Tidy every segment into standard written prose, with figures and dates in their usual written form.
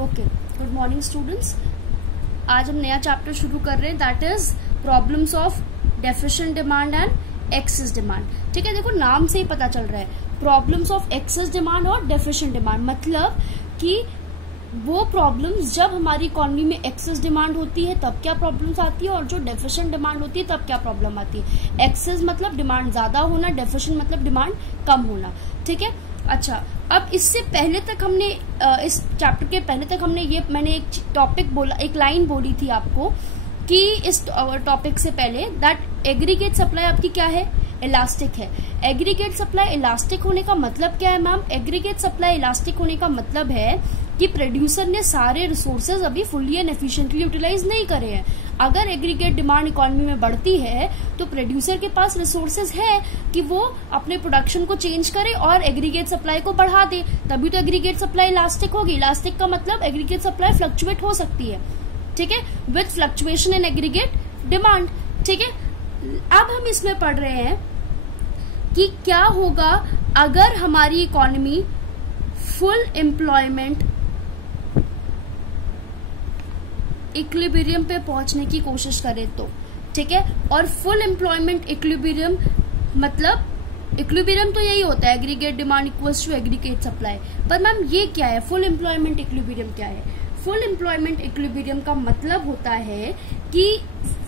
Okay, good morning students. आज हम नया चैप्टर शुरू कर रहे हैं, that is problems of deficient demand and excess demand. ठीक है, देखो नाम से ही पता चल रहा है प्रॉब्लम्स ऑफ एक्सेस डिमांड और डेफिशिएंट डिमांड, मतलब कि वो प्रॉब्लम्स जब हमारी इकोनॉमी में एक्सेस डिमांड होती है तब क्या प्रॉब्लम्स आती है, और जो डेफिशिएंट डिमांड होती है तब क्या प्रॉब्लम आती है। एक्सेस मतलब डिमांड ज्यादा होना, डेफिशिएंट मतलब डिमांड कम होना। ठीक है, अच्छा, अब इससे पहले तक हमने इस चैप्टर के पहले तक हमने मैंने एक टॉपिक बोला, एक लाइन बोली थी आपको कि इस टॉपिक से पहले दैट एग्रीगेट सप्लाई आपकी क्या है, इलास्टिक है। एग्रीगेट सप्लाई इलास्टिक होने का मतलब क्या है मैम? एग्रीगेट सप्लाई इलास्टिक होने का मतलब है कि प्रोड्यूसर ने सारे रिसोर्सेज अभी फुल्ली एंड एफिशिएंटली यूटिलाइज नहीं करे हैं। अगर एग्रीगेट डिमांड इकोनॉमी में बढ़ती है तो प्रोड्यूसर के पास रिसोर्सेज है कि वो अपने प्रोडक्शन को चेंज करे और एग्रीगेट सप्लाई को बढ़ा दे, तभी तो एग्रीगेट सप्लाई इलास्टिक होगी। इलास्टिक का मतलब एग्रीगेट सप्लाई फ्लक्चुएट हो सकती है, ठीक है, with fluctuation in aggregate demand. ठीक है, अब हम इसमें पढ़ रहे हैं कि क्या होगा अगर हमारी इकोनॉमी फुल एम्प्लॉयमेंट इक्विलिब्रियम पे पहुंचने की कोशिश करे तो। ठीक है, और फुल एम्प्लॉयमेंट इक्विलिब्रियम मतलब इक्विलिब्रियम तो यही होता है, aggregate demand equals to aggregate supply. पर मैम ये क्या है, फुल एम्प्लॉयमेंट इक्विलिब्रियम क्या है? फुल एम्प्लॉयमेंट इक्विलिब्रियम का मतलब होता है कि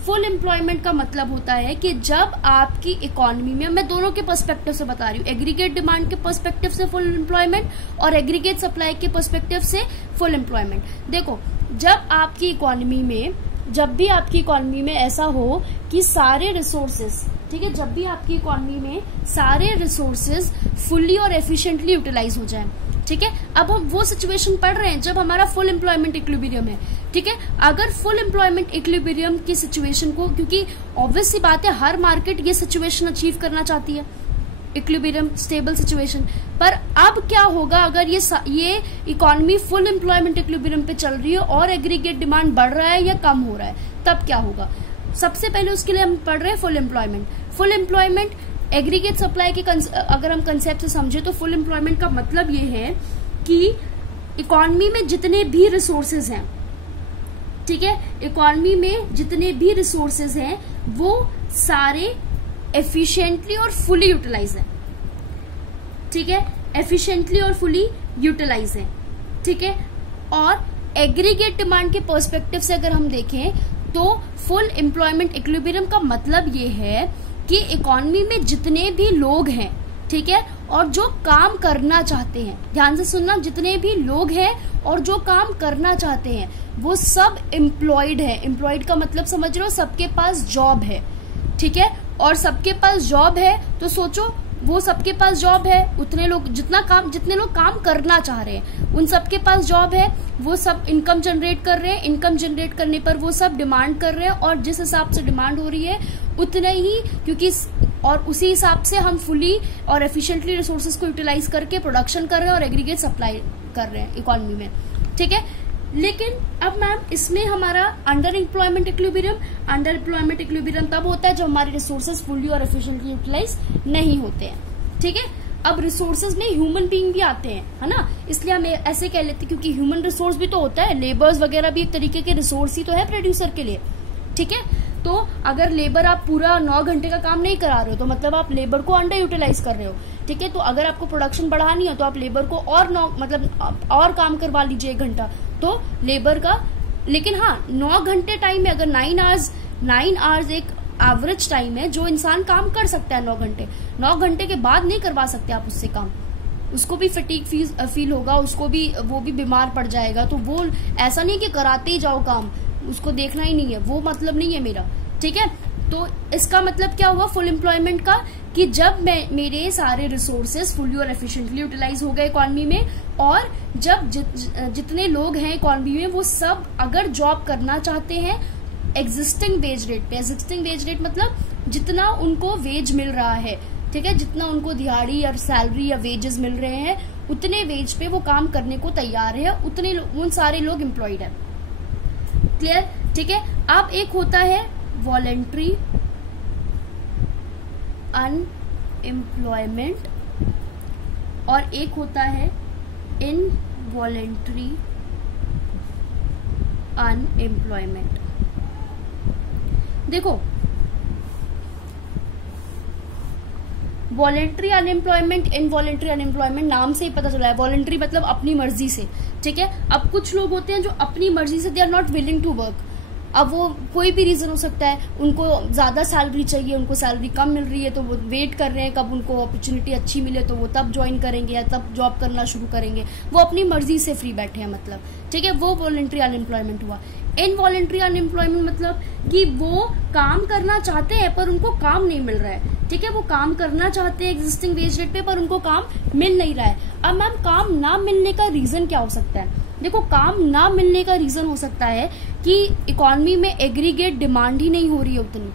फुल एम्प्लॉयमेंट का मतलब होता है कि जब आपकी इकोनॉमी में, मैं दोनों के पर्सपेक्टिव से बता रही हूँ, एग्रीगेट डिमांड के पर्सपेक्टिव से फुल एम्प्लॉयमेंट और एग्रीगेट सप्लाई के पर्सपेक्टिव से फुल एम्प्लॉयमेंट। देखो, जब आपकी इकोनॉमी में, जब भी आपकी इकोनॉमी में ऐसा हो कि सारे रिसोर्सेज, ठीक है, जब भी आपकी इकोनॉमी में सारे रिसोर्सेज फुल्ली और एफिशिएंटली यूटिलाइज हो जाए। ठीक है, अब हम वो सिचुएशन पढ़ रहे हैं जब हमारा फुल एम्प्लॉयमेंट इक्विलिब्रियम है। ठीक है, अगर फुल एम्प्लॉयमेंट इक्विलिब्रियम की सिचुएशन को, क्योंकि ऑब्वियस सी बात है हर मार्केट ये सिचुएशन अचीव करना चाहती है, इक्विलिब्रियम स्टेबल सिचुएशन। पर अब क्या होगा अगर ये इकोनॉमी फुल एम्प्लॉयमेंट इक्विलिब्रियम पे चल रही है और एग्रीगेट डिमांड बढ़ रहा है या कम हो रहा है, तब क्या होगा? सबसे पहले उसके लिए हम पढ़ रहे हैं full employment. Full employment aggregate supply के अगर हम कंसेप्ट से समझे तो फुल एम्प्लॉयमेंट का मतलब ये है कि इकोनॉमी में जितने भी रिसोर्सेज हैं, ठीक है, इकोनॉमी में जितने भी रिसोर्सेज हैं वो सारे एफिशिएंटली और फुली यूटिलाइज है। ठीक है, एफिशिएंटली और फुली यूटिलाइज है। ठीक है, और एग्रीगेट डिमांड के पर्सपेक्टिव से अगर हम देखें तो फुल एम्प्लॉयमेंट इक्विलिब्रियम का मतलब ये है कि इकोनॉमी में जितने भी लोग हैं, ठीक है, और जो काम करना चाहते हैं, ध्यान से सुनना, जितने भी लोग हैं और जो काम करना चाहते हैं वो सब एम्प्लॉयड है। एम्प्लॉयड का मतलब समझ रहे हो, सबके पास जॉब है। ठीक है, और सबके पास जॉब है तो सोचो, वो सबके पास जॉब है, उतने लोग जितने लोग काम करना चाह रहे हैं उन सबके पास जॉब है, वो सब इनकम जनरेट कर रहे हैं। इनकम जनरेट करने पर वो सब डिमांड कर रहे हैं और जिस हिसाब से डिमांड हो रही है उतने ही, क्योंकि और उसी हिसाब से हम फुली और एफिशिएंटली रिसोर्सेज को यूटिलाइज करके प्रोडक्शन कर रहे हैं और एग्रीगेट सप्लाई कर रहे हैं इकोनॉमी में। ठीक है, लेकिन अब मैम इसमें हमारा अंडर एम्प्लॉयमेंट इक्विलिब्रियम तब होता है जब हमारे रिसोर्सेज फुल्ली और एफिशिएंटली यूटिलाइज नहीं होते हैं। ठीक है, अब रिसोर्सेज में ह्यूमन बीइंग भी आते हैं, है ना, इसलिए हम ऐसे कह लेते हैं क्योंकि ह्यूमन रिसोर्स भी तो होता है, लेबर्स वगैरह भी एक तरीके के रिसोर्स ही तो है प्रोड्यूसर के लिए। ठीक है, तो अगर लेबर आप पूरा 9 घंटे का काम नहीं करा रहे हो तो मतलब आप लेबर को अंडर यूटिलाइज कर रहे हो। ठीक है, तो अगर आपको प्रोडक्शन बढ़ानी है तो आप लेबर को और काम करवा लीजिए 1 घंटा, तो लेबर का। लेकिन हाँ, 9 घंटे टाइम में अगर 9 आवर्स एक एवरेज टाइम है जो इंसान काम कर सकता है 9 घंटे के बाद नहीं करवा सकते आप उससे काम, उसको भी फटीग फील होगा, उसको भी, वो भी बीमार पड़ जाएगा। तो वो ऐसा नहीं कि कराते ही जाओ काम, उसको देखना ही नहीं है, वो मतलब नहीं है मेरा। ठीक है, तो इसका मतलब क्या हुआ फुल एम्प्लॉयमेंट का, कि जब मेरे सारे रिसोर्सेज फुली और एफिशिएंटली यूटिलाइज हो गए इकोनॉमी में, और जब जितने लोग हैं इकोनॉमी में वो सब अगर जॉब करना चाहते हैं एग्जिस्टिंग वेज रेट पे। एग्जिस्टिंग वेज रेट मतलब जितना उनको वेज मिल रहा है, ठीक है, जितना उनको दिहाड़ी या सैलरी या वेजेस मिल रहे हैं उतने वेज पे वो काम करने को तैयार है, उन सारे लोग एम्प्लॉयड है। क्लियर? ठीक है, अब एक होता है वॉलेंट्री अनएम्प्लॉयमेंट और एक होता है इनवॉलेंट्री अनएम्प्लॉयमेंट। देखो वॉलेंट्री अनएम्प्लॉयमेंट, इनवॉलेंट्री अनएम्प्लॉयमेंट, नाम से ही पता चला है। वॉलेंट्री मतलब अपनी मर्जी से, ठीक है। अब कुछ लोग होते हैं जो अपनी मर्जी से they are not willing to work. अब वो कोई भी रीजन हो सकता है, उनको ज्यादा सैलरी चाहिए, उनको सैलरी कम मिल रही है, तो वो वेट कर रहे हैं कब उनको अपॉर्चुनिटी अच्छी मिले तो वो तब ज्वाइन करेंगे या तब जॉब करना शुरू करेंगे। वो अपनी मर्जी से फ्री बैठे हैं, मतलब, ठीक है। वो वॉलेंट्री अनएम्प्लॉयमेंट हुआ। इनवॉलेंट्री अनएम्प्लॉयमेंट मतलब कि वो काम करना चाहते हैं पर उनको काम नहीं मिल रहा है, ठीक है। वो काम करना चाहते हैं एग्जिस्टिंग वेज रेट पे पर उनको काम मिल नहीं रहा है। अब मैम काम ना मिलने का रीजन क्या हो सकता है? देखो काम ना मिलने का रीजन हो सकता है कि इकोनॉमी में एग्रीगेट डिमांड ही नहीं हो रही है उतनी,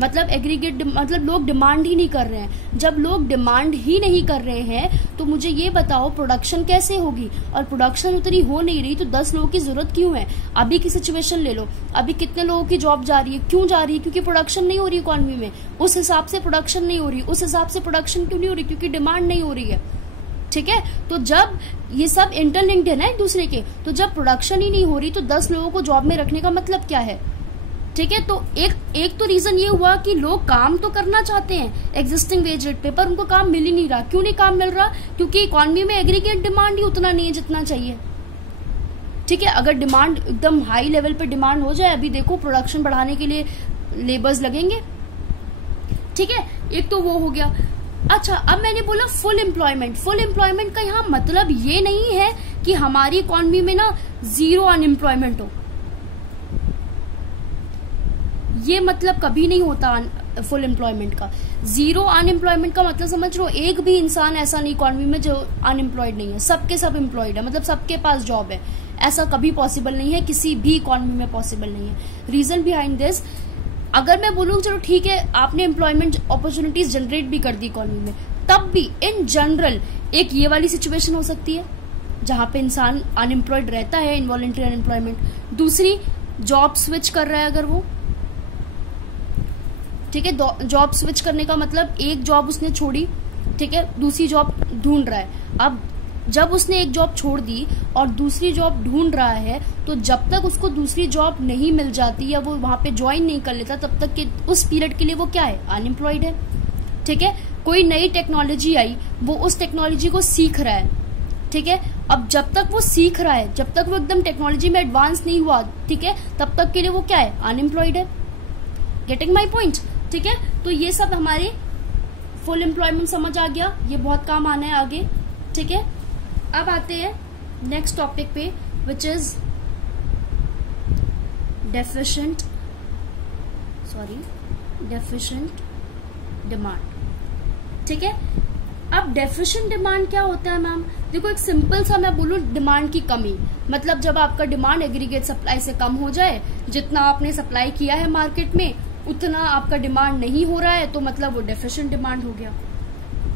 मतलब एग्रीगेट मतलब लोग डिमांड ही नहीं कर रहे हैं। जब लोग डिमांड ही नहीं कर रहे हैं तो मुझे ये बताओ प्रोडक्शन कैसे होगी? और प्रोडक्शन उतनी हो नहीं रही तो 10 लोगों की जरूरत क्यों है? अभी की सिचुएशन ले लो, अभी कितने लोगों की जॉब जा रही है? क्यों जा रही है? क्योंकि प्रोडक्शन नहीं हो रही इकोनॉमी में, उस हिसाब से प्रोडक्शन नहीं हो रही। उस हिसाब से प्रोडक्शन क्यों नहीं हो रही? क्योंकि डिमांड नहीं हो रही है, ठीक है। तो जब ये सब इंटरलिंक्ड है ना एक दूसरे के, तो जब प्रोडक्शन ही नहीं हो रही तो 10 लोगों को जॉब में रखने का मतलब क्या है, ठीक है। तो एक तो रीजन ये हुआ कि लोग काम तो करना चाहते हैं एग्जिस्टिंग वेज रेट पे पर उनको काम मिल ही नहीं रहा। क्यों नहीं काम मिल रहा? क्योंकि इकोनॉमी में एग्रीगेट डिमांड ही उतना नहीं है जितना चाहिए, ठीक है। अगर डिमांड एकदम हाई लेवल पे डिमांड हो जाए, अभी देखो प्रोडक्शन बढ़ाने के लिए लेबर्स लगेंगे, ठीक है। एक तो वो हो गया। अच्छा अब मैंने बोला फुल एम्प्लॉयमेंट। फुल एम्प्लॉयमेंट का यहाँ मतलब ये नहीं है कि हमारी इकोनॉमी में ना जीरो अनएम्प्लॉयमेंट हो, ये मतलब कभी नहीं होता फुल एम्प्लॉयमेंट का। जीरो अनएम्प्लॉयमेंट का मतलब समझ लो एक भी इंसान ऐसा नहीं इकोनॉमी में जो अनएम्प्लॉयड नहीं है, सबके सब एम्प्लॉयड है, मतलब सबके पास जॉब है। ऐसा कभी पॉसिबल नहीं है, किसी भी इकोनॉमी में पॉसिबल नहीं है। रीजन बिहाइंड दिस, अगर मैं बोलूँ चलो ठीक है आपने एम्प्लॉयमेंट अपॉर्चुनिटीज जनरेट भी कर दी इकोनॉमी में, तब भी इन जनरल एक ये वाली सिचुएशन हो सकती है जहां पे इंसान अनएम्प्लॉयड रहता है, इनवॉलेंट्री अनएम्प्लॉयमेंट। दूसरी जॉब स्विच कर रहा है अगर वो, ठीक है। जॉब स्विच करने का मतलब एक जॉब उसने छोड़ी, ठीक है, दूसरी जॉब ढूंढ रहा है। अब जब उसने एक जॉब छोड़ दी और दूसरी जॉब ढूंढ रहा है तो जब तक उसको दूसरी जॉब नहीं मिल जाती या वो वहां पे ज्वाइन नहीं कर लेता तब तक के उस पीरियड के लिए वो क्या है? अनएम्प्लॉयड है, ठीक है। कोई नई टेक्नोलॉजी आई, वो उस टेक्नोलॉजी को सीख रहा है, ठीक है। अब जब तक वो सीख रहा है, जब तक वो एकदम टेक्नोलॉजी में एडवांस नहीं हुआ, ठीक है, तब तक के लिए वो क्या है? अनएम्प्लॉयड है। गेटिंग माई पॉइंट, ठीक है। तो ये सब हमारे फुल एम्प्लॉयमेंट समझ आ गया, ये बहुत काम आना है आगे, ठीक है। अब आते हैं नेक्स्ट टॉपिक पे विच इज डेफिशिएंट डिमांड, ठीक है। अब डेफिशिएंट डिमांड क्या होता है मैम? देखो एक सिंपल सा मैं बोलूं, डिमांड की कमी, मतलब जब आपका डिमांड एग्रीगेट सप्लाई से कम हो जाए, जितना आपने सप्लाई किया है मार्केट में उतना आपका डिमांड नहीं हो रहा है, तो मतलब वो डेफिशिएंट डिमांड हो गया।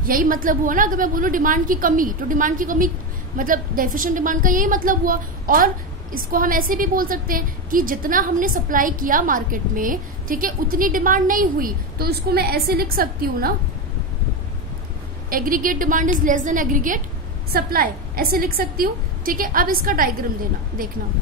यही मतलब हुआ ना। अगर मैं बोलूं डिमांड की कमी, तो डिमांड की कमी मतलब डेफिशिएंट डिमांड का यही मतलब हुआ। और इसको हम ऐसे भी बोल सकते हैं कि जितना हमने सप्लाई किया मार्केट में, ठीक है, उतनी डिमांड नहीं हुई, तो इसको मैं ऐसे लिख सकती हूँ ना, aggregate demand is less than aggregate supply, ऐसे लिख सकती हूँ, ठीक है। अब इसका डायग्राम देखना।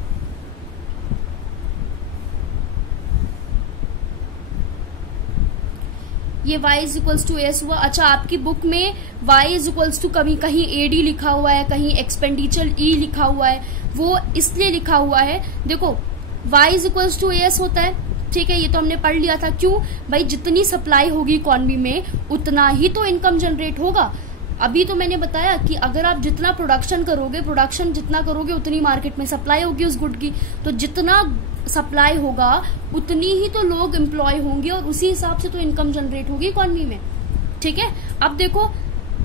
ये y is equals to S हुआ। अच्छा आपकी बुक में y इज इक्वल्स टू कहीं एडी लिखा हुआ है, कहीं एक्सपेंडिचर ई लिखा हुआ है, वो इसलिए लिखा हुआ है, देखो y is equals to S होता है, ठीक है। ये तो हमने पढ़ लिया था। क्यों भाई? जितनी सप्लाई होगी इकोनॉमी में उतना ही तो इनकम जनरेट होगा। अभी तो मैंने बताया कि अगर आप जितना प्रोडक्शन जितना करोगे उतनी मार्केट में सप्लाई होगी उस गुड की, तो जितना सप्लाई होगा उतनी ही तो लोग एम्प्लॉय होंगे और उसी हिसाब से तो इनकम जनरेट होगी इकोनॉमी में, ठीक है। अब देखो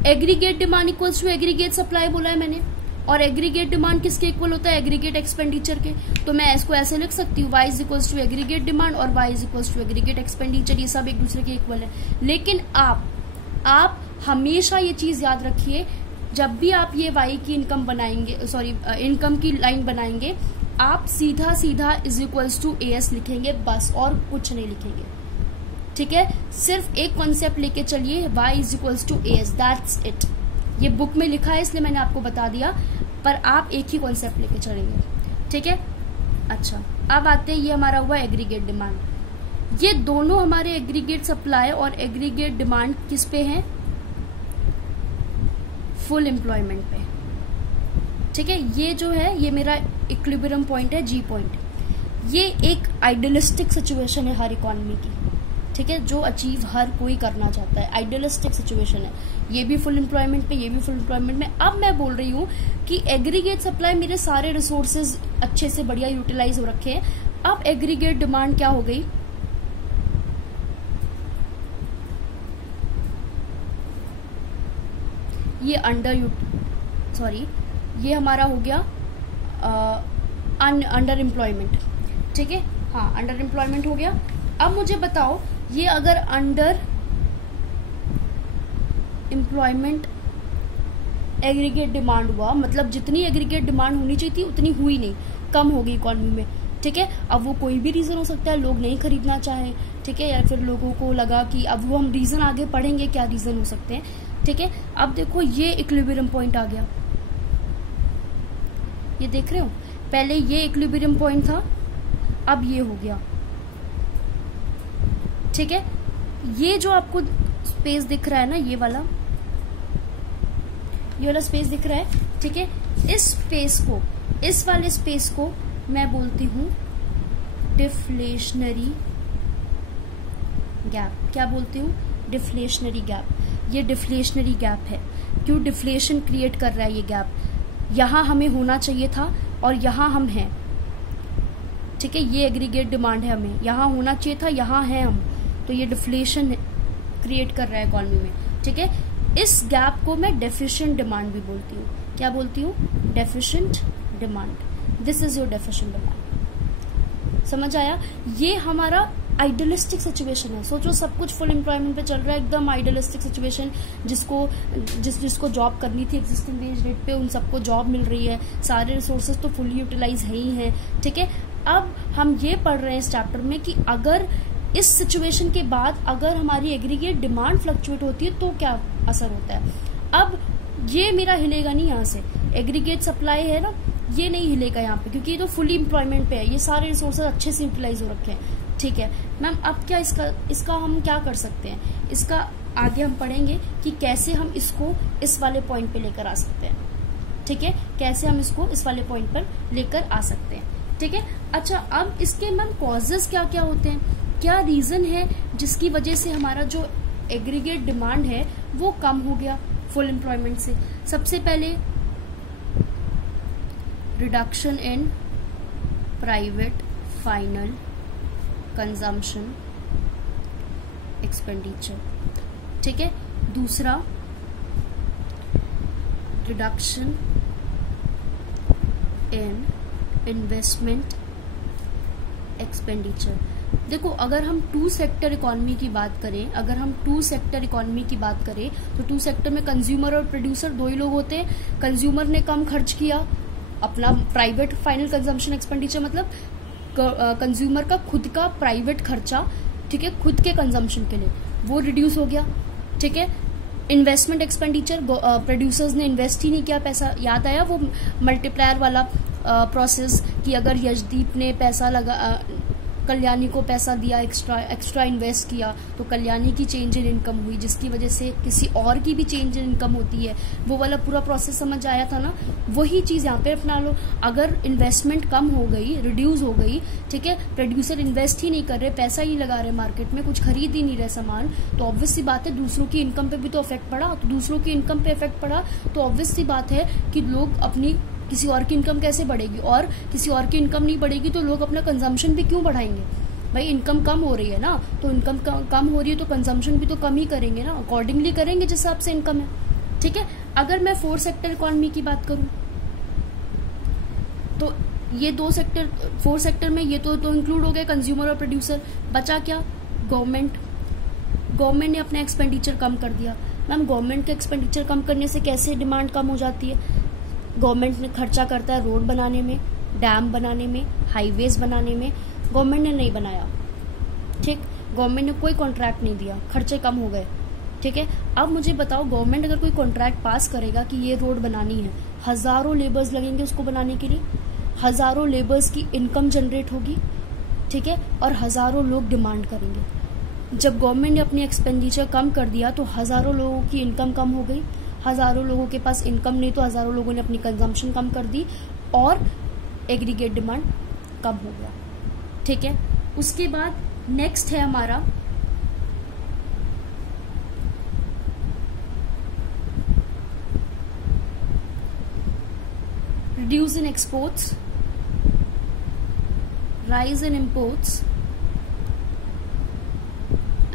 aggregate demand equals to aggregate supply बोला है मैंने, और एग्रीगेट डिमांड किसके इक्वल होता है? एग्रीगेट एक्सपेंडिचर के। तो मैं इसको ऐसे लिख सकती हूँ, y is equals to aggregate demand और y is equals to aggregate expenditure, ये सब एक दूसरे के इक्वल है। लेकिन आप हमेशा ये चीज याद रखिए, जब भी आप ये y की इनकम बनाएंगे, सॉरी इनकम की लाइन बनाएंगे, आप सीधा इज इक्वल्स टू एस लिखेंगे बस, और कुछ नहीं लिखेंगे, ठीक है। सिर्फ एक कॉन्सेप्ट लेके चलिए, y is equals to S, that's it. ये बुक में लिखा है इसलिए मैंने आपको बता दिया, पर आप एक ही कॉन्सेप्ट लेके चलेंगे, ठीक है। अच्छा, अब आते हैं, ये हमारा हुआ एग्रीगेट डिमांड। ये दोनों हमारे एग्रीगेट सप्लाई और एग्रीगेट डिमांड किस पे हैं? फुल एम्प्लॉयमेंट पे। ठीक है, ये जो है ये मेरा इक्विलिब्रियम पॉइंट है, जी पॉइंट। ये एक आइडियलिस्टिक सिचुएशन है हर इकोनॉमी की, ठीक है, जो अचीव हर कोई करना चाहता है। आइडियलिस्टिक सिचुएशन है, ये भी फुल एम्प्लॉयमेंट पे, ये भी फुल एम्प्लॉयमेंट में। अब मैं बोल रही हूँ कि एग्रीगेट सप्लाई, मेरे सारे रिसोर्सेज अच्छे से बढ़िया यूटिलाइज हो रखे हैं। अब एग्रीगेट डिमांड क्या हो गई? ये ये हमारा हो गया अंडर एम्प्लॉयमेंट। ठीक है, हाँ, अंडर एम्प्लॉयमेंट हो गया। अब मुझे बताओ, ये अगर अंडर एम्प्लॉयमेंट एग्रीगेट डिमांड हुआ, मतलब जितनी एग्रीगेट डिमांड होनी चाहिए थी उतनी हुई नहीं, कम हो गई इकोनॉमी में। ठीक है, अब वो कोई भी रीजन हो सकता है, लोग नहीं खरीदना चाहे, ठीक है, या फिर लोगों को लगा कि, अब वो हम रीजन आगे पढ़ेंगे क्या रीजन हो सकते हैं। ठीक है, अब देखो ये इक्विलिब्रियम पॉइंट आ गया, ये देख रहे हो, पहले ये इक्विलिब्रियम पॉइंट था, अब ये हो गया। ठीक है, ये जो आपको स्पेस दिख रहा है ना, ये वाला स्पेस दिख रहा है, ठीक है, इस स्पेस को, इस वाले स्पेस को मैं बोलती हूं डिफ्लेशनरी गैप। क्या बोलती हूँ? Deflationary gap. ये डिफ्लेशनरी गैप है। क्यों डिफ्लेशन क्रिएट कर रहा है ये गैप? यहां हमें होना चाहिए था और यहां हम हैं। ठीक है, ये एग्रीगेट डिमांड है, हमें यहां होना चाहिए था, यहां है हम, तो ये डिफ्लेशन क्रिएट कर रहा है इकोनॉमी में। ठीक है, इस गैप को मैं डेफिशिएंट डिमांड भी बोलती हूँ। क्या बोलती हूँ? Deficient demand. This is your deficient demand. समझ आया? ये हमारा आइडियलिस्टिक सिचुएशन है। सोचो, सब कुछ फुल एम्प्लॉयमेंट पे चल रहा है, एकदम आइडियलिस्टिक सिचुएशन। जिसको जॉब करनी थी एग्जिस्टिंग वेज रेट पे, उन सबको जॉब मिल रही है, सारे रिसोर्सेज तो फुली यूटिलाइज है ही है। ठीक है, अब हम ये पढ़ रहे हैं इस चैप्टर में कि अगर इस सिचुएशन के बाद अगर हमारी एग्रीगेट डिमांड फ्लक्चुएट होती है तो क्या असर होता है। अब ये मेरा हिलेगा नहीं, यहाँ से एग्रीगेट सप्लाई है ना, ये नहीं हिलेगा यहाँ पे, क्योंकि ये तो फुली एम्प्लॉयमेंट पे है, ये सारे रिसोर्सेज अच्छे से यूटिलाइज हो रखे हैं। ठीक है मैम, अब क्या इसका हम क्या कर सकते हैं? इसका आगे हम पढ़ेंगे कि कैसे हम इसको इस वाले पॉइंट पे लेकर आ सकते हैं। ठीक है, कैसे हम इसको इस वाले पॉइंट पर लेकर आ सकते हैं। ठीक है, अच्छा, अब इसके मैम कॉजेज क्या क्या होते हैं, क्या रीजन है जिसकी वजह से हमारा जो एग्रीगेट डिमांड है वो कम हो गया फुल एम्प्लॉयमेंट से? सबसे पहले reduction in private final consumption expenditure. ठीक है, दूसरा रिडक्शन इन इन्वेस्टमेंट एक्सपेंडिचर। देखो, अगर हम टू सेक्टर इकोनॉमी की बात करें, तो टू सेक्टर में कंज्यूमर और प्रोड्यूसर दो ही लोग होते हैं। कंज्यूमर ने कम खर्च किया अपना प्राइवेट फाइनल कंजम्पशन एक्सपेंडिचर, मतलब कंज्यूमर का खुद का प्राइवेट खर्चा, ठीक है, खुद के कंजम्पशन के लिए, वो रिड्यूस हो गया। ठीक है, इन्वेस्टमेंट एक्सपेंडिचर, प्रोड्यूसर्स ने इन्वेस्ट ही नहीं किया पैसा। याद आया वो मल्टीप्लायर वाला प्रोसेस कि अगर यशदीप ने पैसा कल्याणी को पैसा दिया, एक्स्ट्रा इन्वेस्ट किया, तो कल्याणी की चेंज इन इनकम हुई, जिसकी वजह से किसी और की भी चेंज इन इनकम होती है। वो वाला पूरा प्रोसेस समझ आया था ना? वही चीज यहाँ पे अपना लो। अगर इन्वेस्टमेंट कम हो गई, रिड्यूस हो गई, ठीक है, प्रोड्यूसर इन्वेस्ट ही नहीं कर रहे, पैसा ही लगा रहे मार्केट में, कुछ खरीद ही नहीं रहे सामान, तो ऑब्वियस सी बात है दूसरों की इनकम पे भी तो इफेक्ट पड़ा। तो दूसरों की इनकम पे इफेक्ट पड़ा तो ऑब्वियस सी बात है कि लोग अपनी किसी और की इनकम कैसे बढ़ेगी, और किसी और की इनकम नहीं बढ़ेगी तो लोग अपना कंजम्पशन भी क्यों बढ़ाएंगे? भाई इनकम कम हो रही है ना, तो इनकम कम हो रही है तो कंजम्पशन भी तो कम ही करेंगे ना, अकॉर्डिंगली करेंगे जिस हिसाब से इनकम है। ठीक है, अगर मैं 4 सेक्टर इकोनॉमी की बात करूं तो ये 4 सेक्टर में ये तो इंक्लूड हो गए कंज्यूमर और प्रोड्यूसर। बचा क्या? गवर्नमेंट ने अपना एक्सपेंडिचर कम कर दिया। मैम, गवर्नमेंट का एक्सपेंडिचर कम करने से कैसे डिमांड कम हो जाती है? गवर्नमेंट ने खर्चा करता है रोड बनाने में, डैम बनाने में, हाईवेज बनाने में, गवर्नमेंट ने नहीं बनाया। ठीक, गवर्नमेंट ने कोई कॉन्ट्रैक्ट नहीं दिया, खर्चे कम हो गए। ठीक है, अब मुझे बताओ, गवर्नमेंट अगर कोई कॉन्ट्रैक्ट पास करेगा कि ये रोड बनानी है, हजारों लेबर्स लगेंगे उसको बनाने के लिए, हजारों लेबर्स की इनकम जनरेट होगी, ठीक है, और हजारों लोग डिमांड करेंगे। जब गवर्नमेंट ने अपनी एक्सपेंडिचर कम कर दिया तो हजारों लोगों की इनकम कम हो गई, हजारों लोगों के पास इनकम नहीं तो हजारों लोगों ने अपनी कंजम्पशन कम कर दी और एग्रीगेट डिमांड कम हो गया, ठीक है। उसके बाद नेक्स्ट है हमारा reduce in exports, rise in imports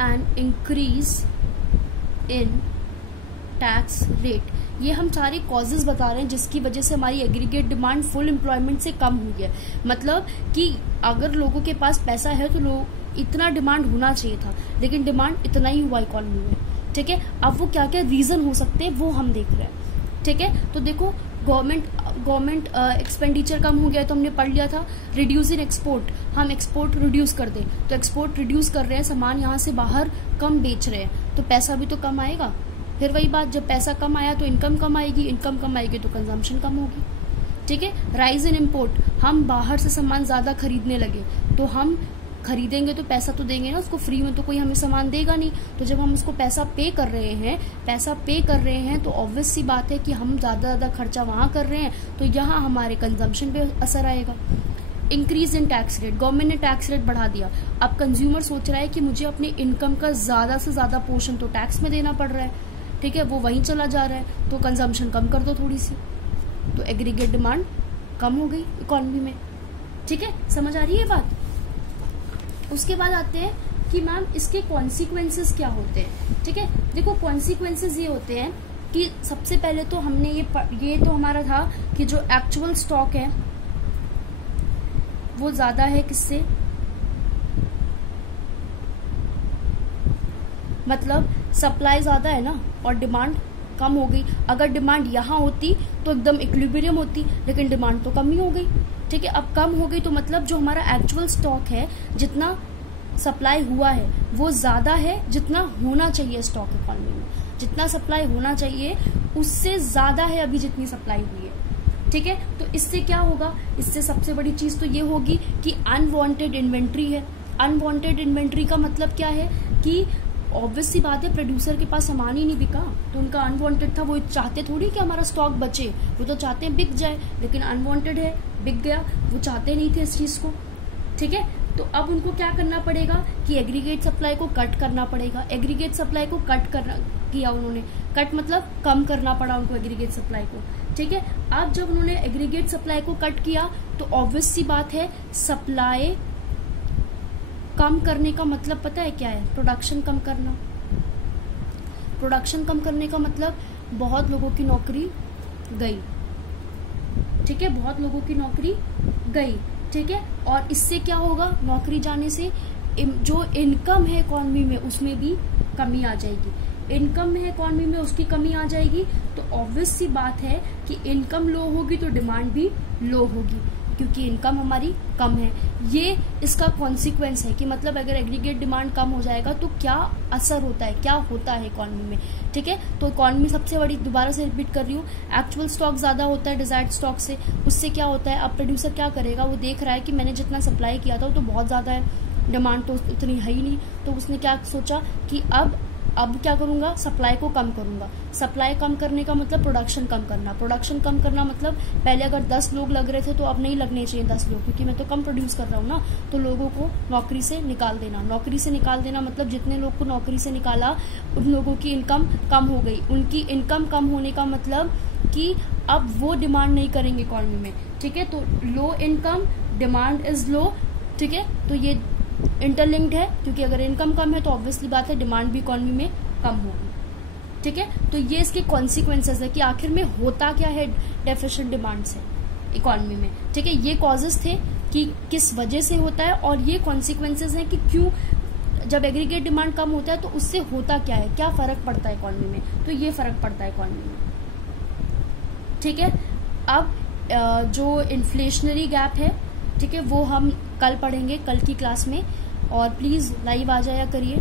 and increase in tax rate। ये हम सारे कॉजेज बता रहे हैं जिसकी वजह से हमारी एग्रीगेट डिमांड फुल एम्प्लॉयमेंट से कम हुई है। मतलब कि अगर लोगों के पास पैसा है तो लोग इतना डिमांड होना चाहिए था, लेकिन डिमांड इतना ही हुआ इकोनॉमी में, ठीक है। अब वो क्या क्या रीजन हो सकते हैं वो हम देख रहे हैं, ठीक है। तो देखो गवर्नमेंट एक्सपेंडिचर कम हो गया तो हमने पढ़ लिया था। रिड्यूस इन एक्सपोर्ट, हम एक्सपोर्ट रिड्यूस कर दें तो एक्सपोर्ट रिड्यूस कर रहे हैं, सामान यहाँ से बाहर कम बेच रहे हैं तो पैसा भी तो कम आएगा। फिर वही बात, जब पैसा कम आया तो इनकम कम आएगी, इनकम कम आएगी तो कंजम्पशन कम होगी, ठीक है। राइज इन इम्पोर्ट, हम बाहर से सामान ज्यादा खरीदने लगे तो हम खरीदेंगे तो पैसा तो देंगे ना उसको, फ्री में तो कोई हमें सामान देगा नहीं। तो जब हम उसको पैसा पे कर रहे हैं तो ऑब्वियस सी बात है कि हम ज्यादा खर्चा वहां कर रहे हैं तो यहाँ हमारे कंजम्पशन पे असर आएगा। Increase in tax rate, government ने टैक्स रेट बढ़ा दिया। अब कंज्यूमर सोच रहा है कि मुझे अपनी इनकम का ज्यादा से ज्यादा पोर्शन तो टैक्स में देना पड़ रहा है, ठीक है, वो वहीं चला जा रहा है, तो कंजम्पशन कम कर दो थोड़ी सी, तो एग्रीगेट डिमांड कम हो गई इकोनॉमी में, ठीक है। समझ आ रही है बात। उसके बाद आते हैं कि मैम इसके कॉन्सिक्वेंसेस क्या होते हैं, ठीक है। देखो कॉन्सिक्वेंसेस ये होते हैं कि सबसे पहले तो हमने ये तो हमारा था कि जो एक्चुअल स्टॉक है वो ज्यादा है किससे, मतलब सप्लाई ज्यादा है ना और डिमांड कम हो गई। अगर डिमांड यहाँ होती तो एकदम इक्विलिब्रियम होती, लेकिन डिमांड तो कम ही हो गई, ठीक है। अब कम हो गई तो मतलब जो हमारा एक्चुअल स्टॉक है, जितना सप्लाई हुआ है वो ज्यादा है जितना होना चाहिए स्टॉक इकोनॉमी में, जितना सप्लाई होना चाहिए उससे ज्यादा है अभी जितनी सप्लाई हुई है, ठीक है। तो इससे क्या होगा, इससे सबसे बड़ी चीज तो ये होगी कि अनवांटेड इन्वेंट्री है। अनवांटेड इन्वेंट्री का मतलब क्या है कि ऑब्वियस सी बात है, प्रोड्यूसर के पास सामान ही नहीं बिका तो उनका अनवांटेड था, वो चाहते थोड़ी कि हमारा स्टॉक बचे, वो तो चाहते हैं बिक जाए, लेकिन अनवांटेड है, बिक गया, वो चाहते नहीं थे इस चीज को, ठीक है। तो अब उनको क्या करना पड़ेगा कि एग्रीगेट सप्लाई को कट करना पड़ेगा। एग्रीगेट सप्लाई को कट किया उन्होंने, कट मतलब कम करना पड़ा उनको एग्रीगेट सप्लाई को, ठीक है। अब जब उन्होंने एग्रीगेट सप्लाई को कट किया तो ऑब्वियस सी बात है सप्लाई कम करने का मतलब पता है क्या है, प्रोडक्शन कम करना। प्रोडक्शन कम करने का मतलब बहुत लोगों की नौकरी गई, ठीक है, बहुत लोगों की नौकरी गई, ठीक है। और इससे क्या होगा, नौकरी जाने से जो इनकम है इकोनॉमी में उसमें भी कमी आ जाएगी। इनकम में इकोनॉमी में उसकी कमी आ जाएगी तो ऑब्वियस सी बात है कि इनकम लो होगी तो डिमांड भी लो होगी, क्योंकि इनकम हमारी कम है। ये इसका कॉन्सिक्वेंस है कि मतलब अगर एग्रीगेट डिमांड कम हो जाएगा तो क्या असर होता है, क्या होता है इकोनॉमी में, ठीक है। तो इकोनॉमी सबसे बड़ी, दोबारा से रिपीट कर रही हूँ, एक्चुअल स्टॉक ज्यादा होता है डिजायर्ड स्टॉक से, उससे क्या होता है, अब प्रोड्यूसर क्या करेगा, वो देख रहा है कि मैंने जितना सप्लाई किया था वो तो बहुत ज्यादा है, डिमांड तो उतनी है ही नहीं, तो उसने क्या सोचा कि अब क्या करूंगा, सप्लाई को कम करूंगा। सप्लाई कम करने का मतलब प्रोडक्शन कम करना, प्रोडक्शन कम करना मतलब पहले अगर 10 लोग लग रहे थे तो अब नहीं लगने चाहिए 10 लोग, क्योंकि मैं तो कम प्रोड्यूस कर रहा हूँ ना, तो लोगों को नौकरी से निकाल देना। नौकरी से निकाल देना मतलब जितने लोग को नौकरी से निकाला उन लोगों की इनकम कम हो गई। उनकी इनकम कम होने का मतलब कि अब वो डिमांड नहीं करेंगे इकोनॉमी में, ठीक है। तो low income, demand is low, ठीक है, तो ये इंटरलिंक्ड है, क्योंकि अगर इनकम कम है तो ऑब्वियसली बात है डिमांड भी इकोनॉमी में कम होगी, ठीक है। तो ये इसके कॉन्सिक्वेंसेस है कि आखिर में होता क्या है डेफिशिएंट डिमांड से इकोनॉमी में, ठीक है। ये कॉजेस थे कि किस वजह से होता है, और ये कॉन्सिक्वेंसेस हैं कि क्यों जब एग्रीगेट डिमांड कम होता है तो उससे होता क्या है, क्या फर्क पड़ता है इकोनॉमी में, तो ये फर्क पड़ता है इकोनॉमी में, ठीक है। अब जो इन्फ्लेशनरी गैप है, ठीक है, वो हम कल पढ़ेंगे, कल की क्लास में, और प्लीज लाइव आ जाया करिए।